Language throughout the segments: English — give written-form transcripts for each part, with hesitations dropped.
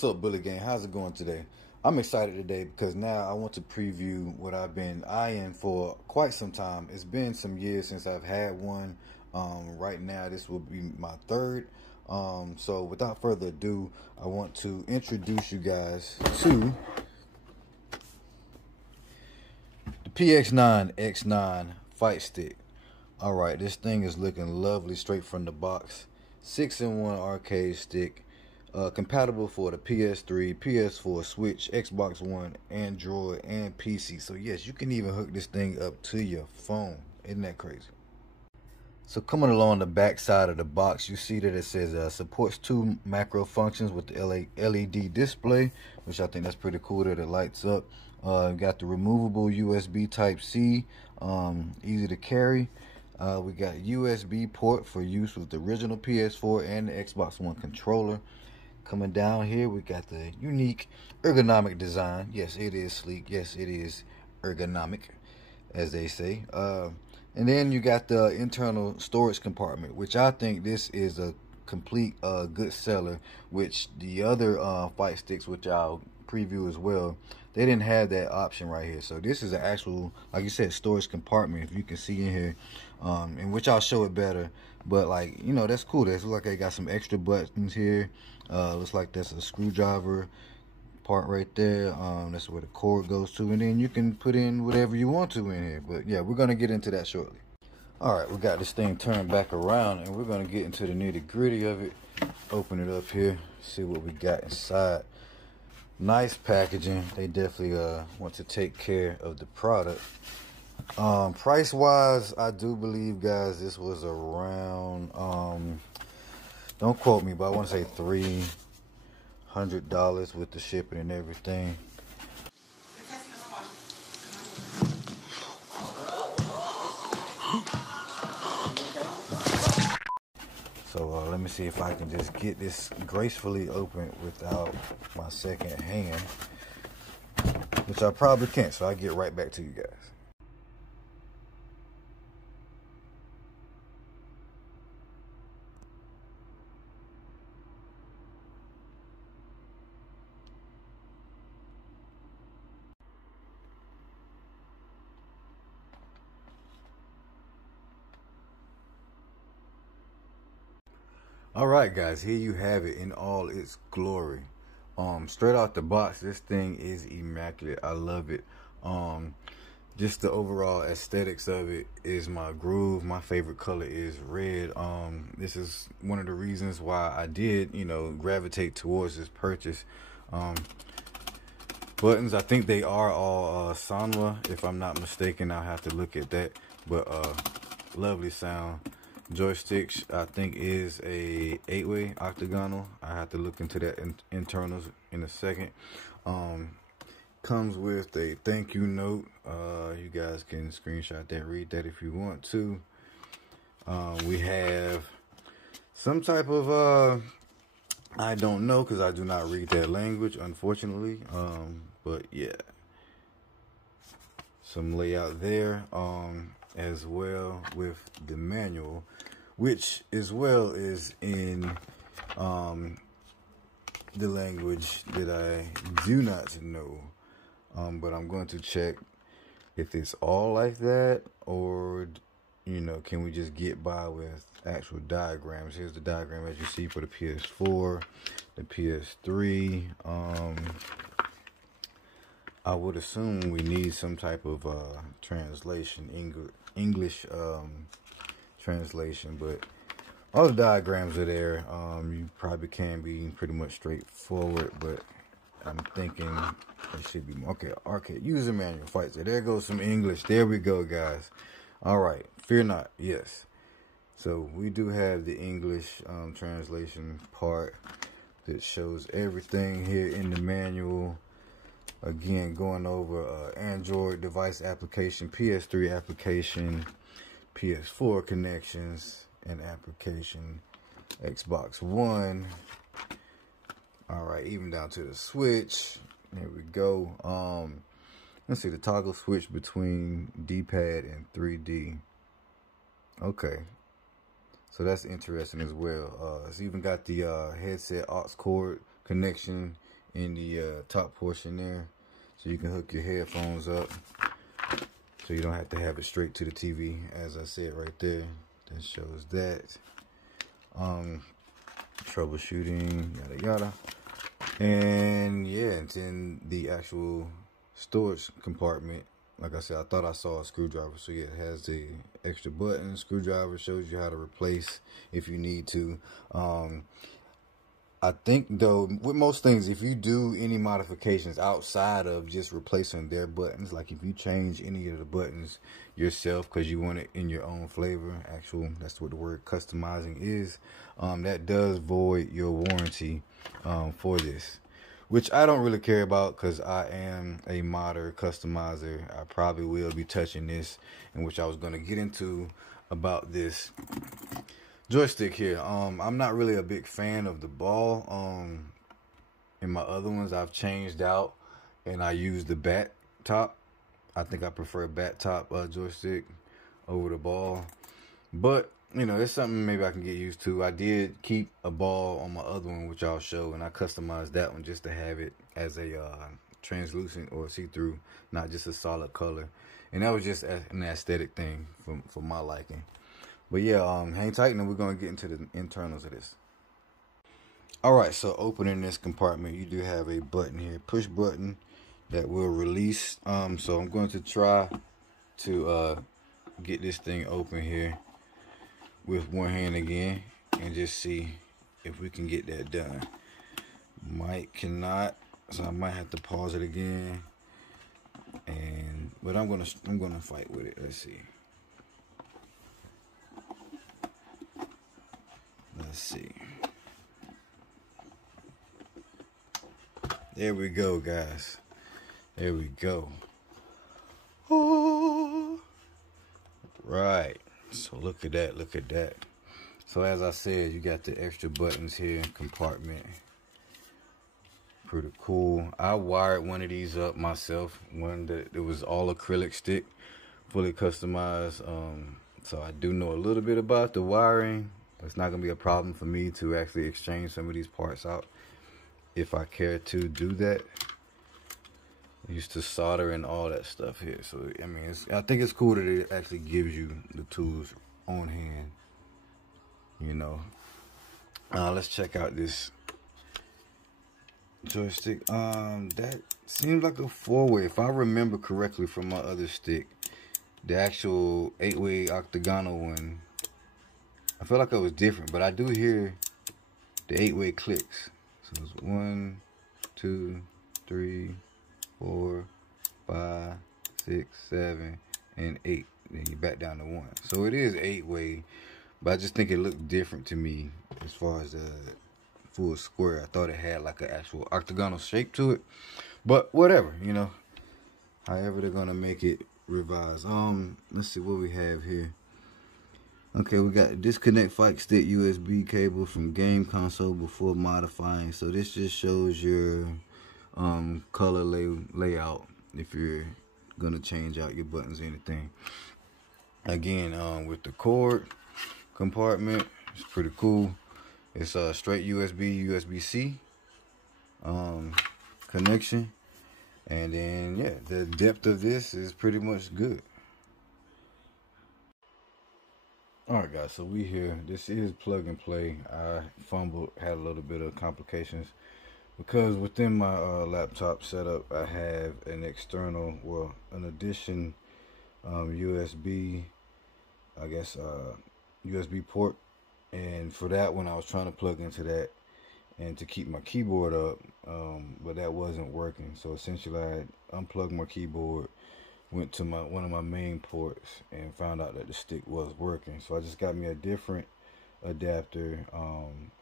What's up, Bullet Gang? How's it going today? I'm excited today because now I want to preview what I've been eyeing for quite some time. It's been some years since I've had one. Right now, this will be my third. So without further ado, I want to introduce you guys to the PXN X9 Fightstick. Alright, this thing is looking lovely straight from the box. 6-in-1 arcade stick. Compatible for the PS3, PS4, Switch, Xbox One, Android, and PC. So yes, you can even hook this thing up to your phone. Isn't that crazy? So coming along the back side of the box, you see that it says supports 2 macro functions with the LED display, which I think that's pretty cool that it lights up. Got the removable USB Type-C, easy to carry. We got USB port for use with the original PS4 and the Xbox One controller. Coming down here, we got the unique ergonomic design. Yes, it is sleek. Yes, it is ergonomic, as they say. And then you got the internal storage compartment, which I think this is a complete good seller, which the other fight sticks, which I'll preview as well, they didn't have that option right here. So this is an actual, like you said, storage compartment, if you can see in here, in which I'll show it better. But like, you know, that's cool. That's like I got some extra buttons here. Looks like that's a screwdriver part right there. That's where the cord goes to, and then you can put in whatever you want to in here. But yeah, we're gonna get into that shortly. All right, we got this thing turned back around, and we're gonna get into the nitty-gritty of it. Open it up here, see what we got inside. Nice packaging. They definitely want to take care of the product. Price wise, I do believe, guys, this was around don't quote me, but I want to say $300 with the shipping and everything. So let me see if I can just get this gracefully open without my second hand, which I probably can't, so I'll get right back to you guys. All right, guys, here you have it in all its glory. Straight out the box, this thing is immaculate. I love it. Just the overall aesthetics of it is my groove. My favorite color is red. This is one of the reasons why I did, you know, gravitate towards this purchase. Buttons, I think they are all Sanwa, if I'm not mistaken. I'll have to look at that, but lovely sound. Joysticks, I think, is a 8-way octagonal. I have to look into that internals in a second. Comes with a thank you note. You guys can screenshot that, read that if you want to. We have some type of I don't know, because I do not read that language, unfortunately. But yeah, some layout there. As well with the manual, which as well is in the language that I do not know, but I'm going to check if it's all like that, or you know, can we just get by with actual diagrams. Here's the diagram as you see for the PS4, the PS3. I would assume we need some type of translation, English translation, but all the diagrams are there. You probably can be pretty much straightforward, but I'm thinking it should be more. Okay, arcade user manual fights. So there goes some English. There we go, guys. All right, fear not. Yes. So we do have the English translation part that shows everything here in the manual. Again, going over Android device application, PS3 application, PS4 connections and application, Xbox One. All right, even down to the Switch. There we go. Let's see, the toggle switch between D-pad and 3D. Okay, so that's interesting as well. It's even got the headset aux cord connection in the top portion there, so you can hook your headphones up, so you don't have to have it straight to the TV. As I said right there, that shows that. Troubleshooting, yada yada. And yeah, it's in the actual storage compartment. Like I said, I thought I saw a screwdriver. So yeah, it has the extra button. Screwdriver shows you how to replace if you need to. I think though, with most things, if you do any modifications outside of just replacing their buttons, like if you change any of the buttons yourself because you want it in your own flavor, that's what the word customizing is, that does void your warranty for this, which I don't really care about because I am a modder, customizer. I probably will be touching this, in which I was going to get into about this joystick here. I'm not really a big fan of the ball. In my other ones, I've changed out and I use the bat top. I think I prefer bat top joystick over the ball, but you know, it's something maybe I can get used to. I did keep a ball on my other one, which I'll show, and I customized that one just to have it as a translucent or see-through, not just a solid color. And that was just an aesthetic thing for my liking. But yeah, hang tight and we're going to get into the internals of this. Alright, so opening this compartment, you do have a button here, push button, that will release. So I'm going to try to get this thing open here with one hand again and just see if we can get that done. Cannot, so I might have to pause it again. But I'm gonna fight with it. Let's see. There we go, guys. There we go. Oh. Right. So look at that, look at that. So as I said, you got the extra buttons here, compartment. Pretty cool. I wired one of these up myself, one that it was all acrylic stick, fully customized. So I do know a little bit about the wiring. It's not gonna be a problem for me to actually exchange some of these parts out if I care to do that. I used to solder and all that stuff here, so I mean, I think it's cool that it actually gives you the tools on hand, you know. Let's check out this joystick. That seems like a 4-way, if I remember correctly from my other stick. The actual 8-way octagonal one, I feel like it was different, but I do hear the 8-way clicks. So it's 1, 2, 3, 4, 5, 6, 7, and 8. Then you back down to 1. So it is 8-way, but I just think it looked different to me as far as the full square. I thought it had like an actual octagonal shape to it, but whatever, you know. However they're gonna make it revised. Let's see what we have here. Okay, we got disconnect Fightstick USB cable from game console before modifying. So this just shows your color layout if you're gonna change out your buttons or anything. Again, with the cord compartment, it's pretty cool. It's a straight USB-C connection, and then yeah, the depth of this is pretty much good. Alright guys, so we here. This is plug and play. I fumbled, had a little bit of complications because within my laptop setup I have an external, well, an addition USB, I guess USB port, and for that one I was trying to plug into that and to keep my keyboard up, but that wasn't working. So essentially I unplugged my keyboard, went to one of my main ports, and found out that the stick was working. So I just got me a different adapter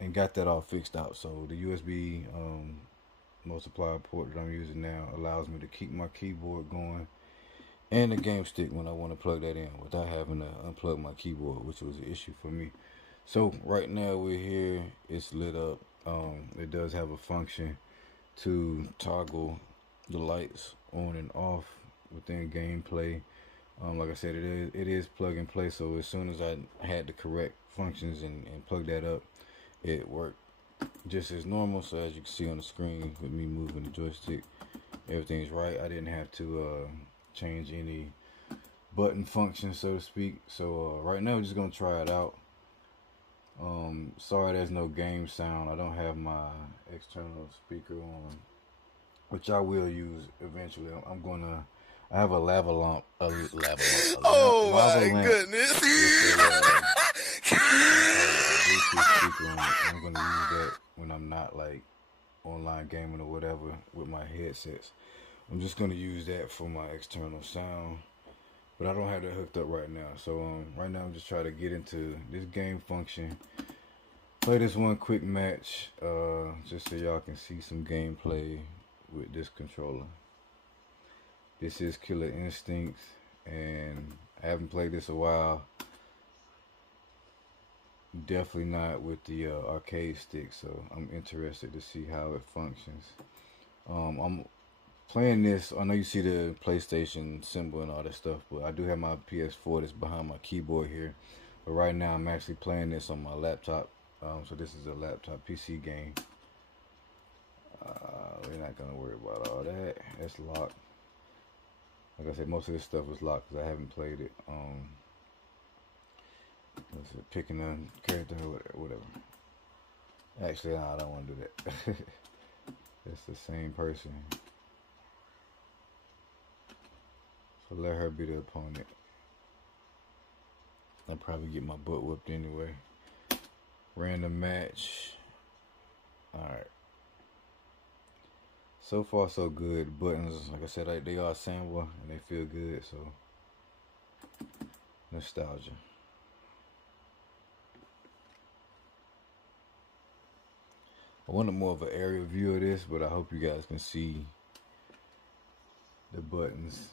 and got that all fixed out. So the USB multiplier port that I'm using now allows me to keep my keyboard going and the game stick when I want to plug that in without having to unplug my keyboard, which was an issue for me. So right now we're here, it's lit up. It does have a function to toggle the lights on and off within gameplay. Like I said, it is plug and play, so as soon as I had the correct functions and plug that up, it worked just as normal. So as you can see on the screen with me moving the joystick, everything's right. I didn't have to change any button function, so to speak. So right now we're just gonna try it out. Sorry there's no game sound. I don't have my external speaker on, which I will use eventually. I have a lava lamp. Oh my goodness! Bluetooth speaker on. I'm gonna use that when I'm not like online gaming or whatever with my headsets. I'm just gonna use that for my external sound, but I don't have that hooked up right now. So right now I'm just trying to get into this game function. Play this one quick match, just so y'all can see some gameplay with this controller. This is Killer Instinct, and I haven't played this a while. Definitely not with the arcade stick, so I'm interested to see how it functions. I'm playing this. I know you see the PlayStation symbol and all that stuff, but I do have my PS4 that's behind my keyboard here. But right now I'm actually playing this on my laptop. So this is a laptop PC game. We're not gonna worry about all that. It's locked. Like I said, most of this stuff is locked because I haven't played it. Picking a character or whatever. Actually, no, I don't want to do that. It's the same person. So let her be the opponent. I'll probably get my butt whooped anyway. Random match. Alright. So far so good. Buttons, like I said, they are assembled and they feel good, so nostalgia. I wanted more of an aerial view of this, but I hope you guys can see the buttons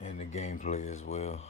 and the gameplay as well.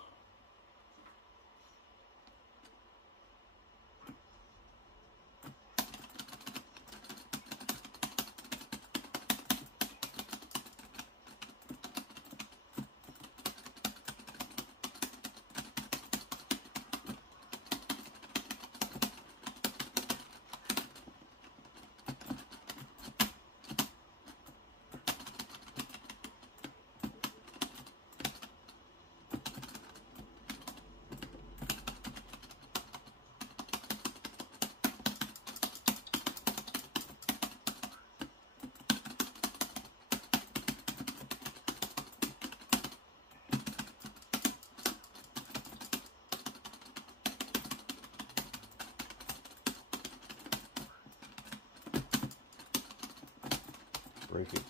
Break it.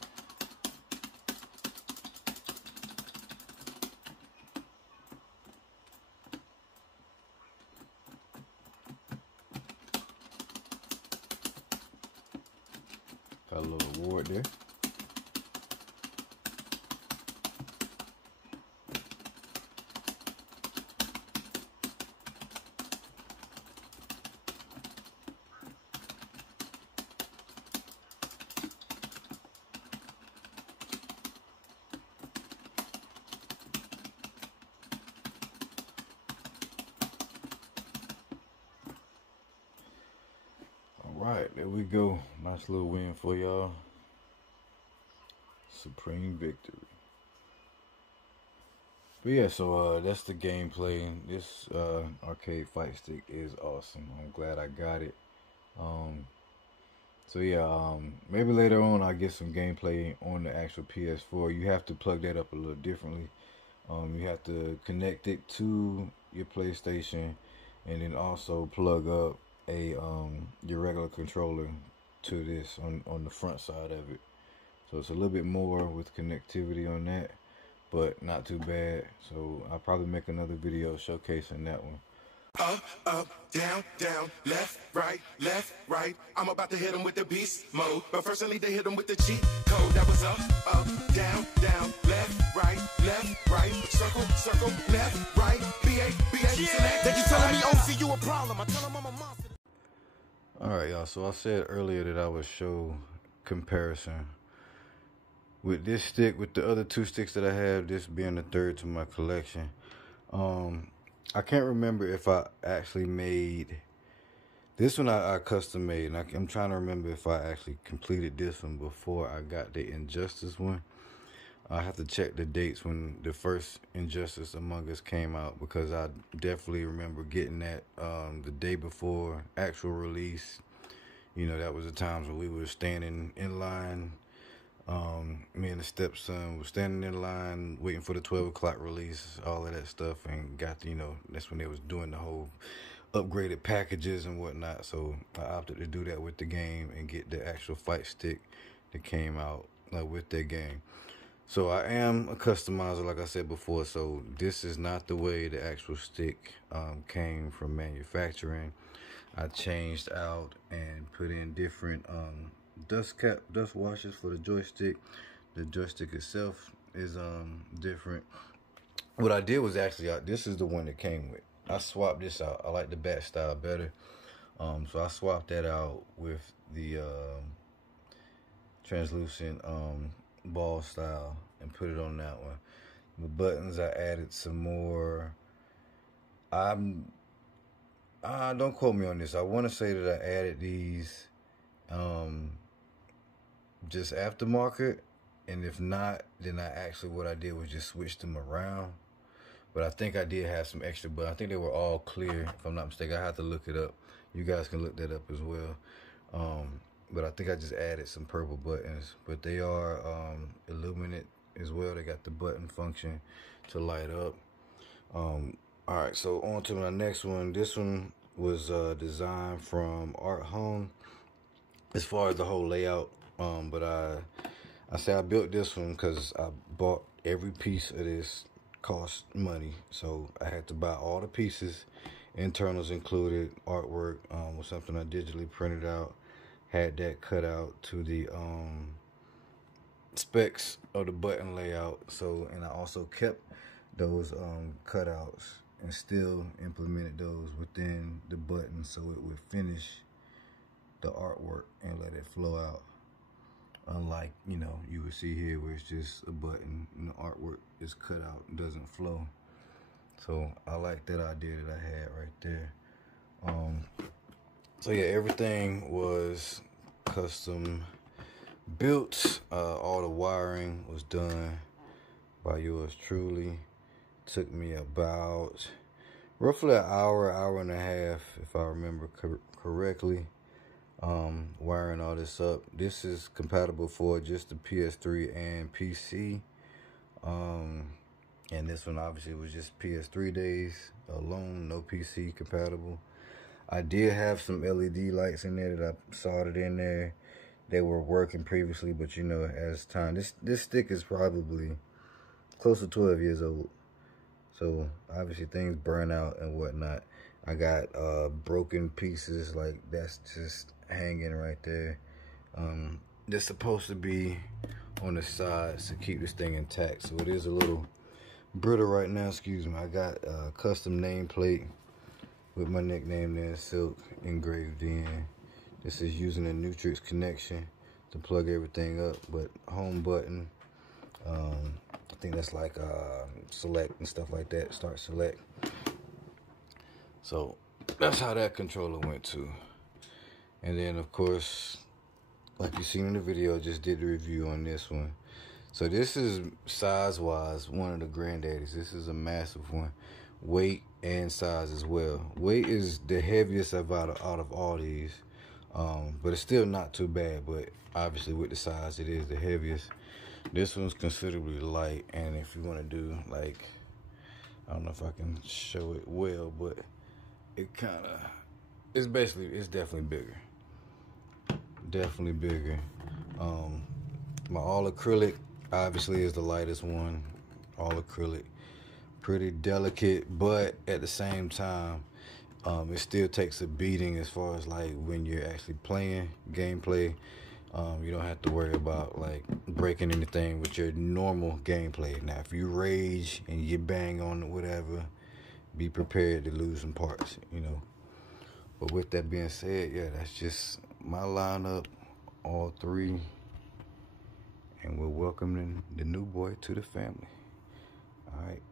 Got a little award there. Alright, there we go. Nice little win for y'all. Supreme victory. But yeah, so that's the gameplay. This arcade fight stick is awesome. I'm glad I got it. So yeah, maybe later on I'll get some gameplay on the actual PS4. You have to plug that up a little differently. You have to connect it to your PlayStation, and then also plug up a your regular controller to this on the front side of it. So it's a little bit more with connectivity on that, but not too bad. So I'll probably make another video showcasing that one. Up, down, down, left, right, I'm about to hit them with the beast mode, but first I need to hit them with the cheat code. That was up, down, down, left, right, circle, left, right, BA, select. They keep telling me, oh, see you a problem. I tell them I'm a monster. Alright, y'all, so I said earlier that I would show comparison with this stick, with the other two sticks that I have, this being the third to my collection. I can't remember if I actually made This one I custom made, and I'm trying to remember if I actually completed this one before I got the Injustice one. I have to check the dates when the first Injustice Among Us came out, because I definitely remember getting that the day before actual release. You know, that was the times when we were standing in line. Me and the stepson were standing in line waiting for the 12 o'clock release, all of that stuff, and got, you know, that's when they was doing the whole upgraded packages and whatnot. So I opted to do that with the game and get the actual fight stick that came out with that game. So I am a customizer, like I said before, so this is not the way the actual stick came from manufacturing. I changed out and put in different dust washers for the joystick. The joystick itself is different. What I did was actually, this is the one that came with. I swapped this out. I like the bat style better. So I swapped that out with the translucent ball style and put it on that one. The buttons, I added some more. Don't quote me on this. I want to say that I added these just aftermarket, and if not, then what I did was just switch them around. But I think I did have some extra, but I think they were all clear, if I'm not mistaken. I have to look it up. You guys can look that up as well. But I think I just added some purple buttons, but they are illuminate as well. They got the button function to light up. All right, so on to my next one. This one was designed from Art Home as far as the whole layout. But I say I built this one because I bought every piece of this. Cost money, so I had to buy all the pieces, internals included, artwork was something I digitally printed out, had that cut out to the specs of the button layout. So, and I also kept those cutouts and still implemented those within the button so it would finish the artwork and let it flow out. Unlike, you know, you would see here where it's just a button and the artwork is cut out, doesn't flow. So I like that idea that I had right there. So yeah, everything was custom built. All the wiring was done by yours truly. Took me about roughly an hour and a half, if I remember correctly. Wiring all this up. This is compatible for just the PS3 and PC. And this one obviously was just PS3 days alone, no PC compatible. I did have some LED lights in there that I soldered in there. They were working previously, but you know, as time, this stick is probably close to 12 years old. So obviously things burn out and whatnot. I got broken pieces, like that's just hanging right there. They're supposed to be on the sides to keep this thing intact, so it is a little brittle right now. Excuse me. I got a custom nameplate with my nickname there, Silk, engraved in. This is using a Nutrix connection to plug everything up, but home button, I think that's like select and stuff like that, start select. So that's how that controller went to. And then of course, like you seen in the video, I just did the review on this one. So this is size wise one of the granddaddies. This is a massive one, weight and size as well. Weight is the heaviest out of all these, but it's still not too bad. But obviously with the size, it is the heaviest. This one's considerably light, and if you want to do like, I don't know if I can show it well, but it kind of, it's definitely bigger. Definitely bigger. My all acrylic obviously is the lightest one. All acrylic, pretty delicate, but at the same time, it still takes a beating as far as like when you're actually playing gameplay. You don't have to worry about like breaking anything with your normal gameplay. Now, if you rage and you bang on whatever, be prepared to lose some parts, you know. But with that being said, yeah, that's just my lineup, all three, and we're welcoming the new boy to the family. All right.